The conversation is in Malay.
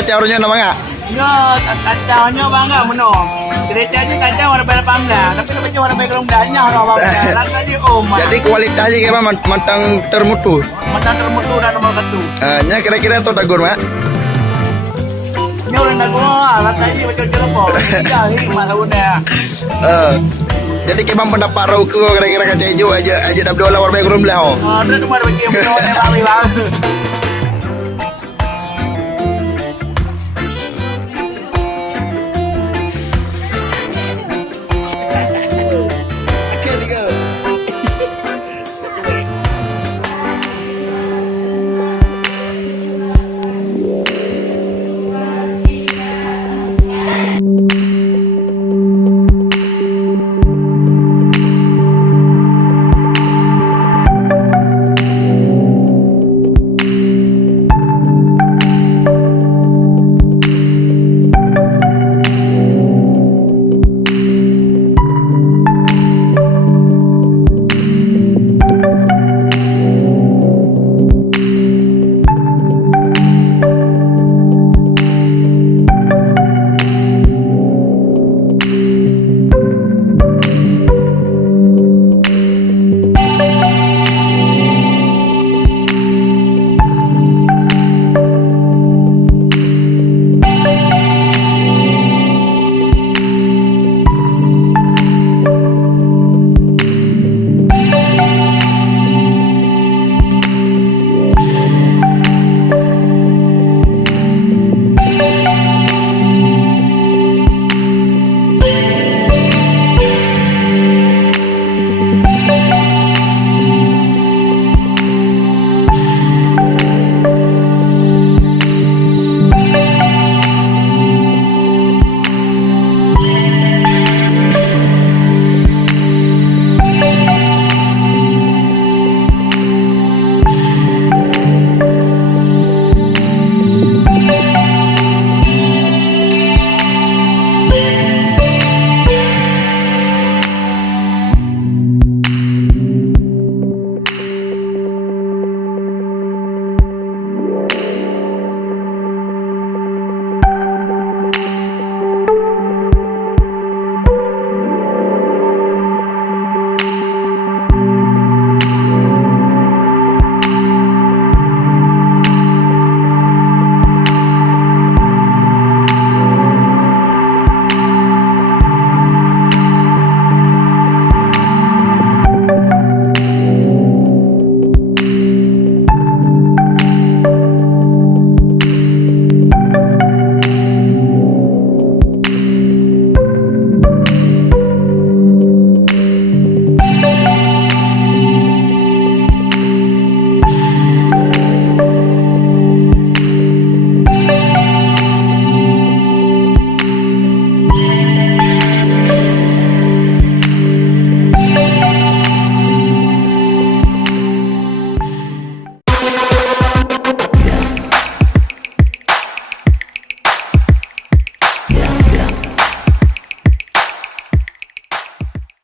kacau orangnya nama enggak? Yo, kacaunya bangga menong. Kereta aja kacau warna merah pamda, tapi lepas warna background danya orang bangga. Lagi Jadi kualitasnya kayak mantang termutu. Mata termutu dan nomor satu. Nya kira-kira tuh tagur mak. Nya orang dah gua, lata aja macam jelepok. Tidak, hikmah tahunnya. Jadi kayak pendapat rauku kira-kira kaca hijau aja dah berdua warna background belah. Ada cuma bagi yang menong yang kami bang.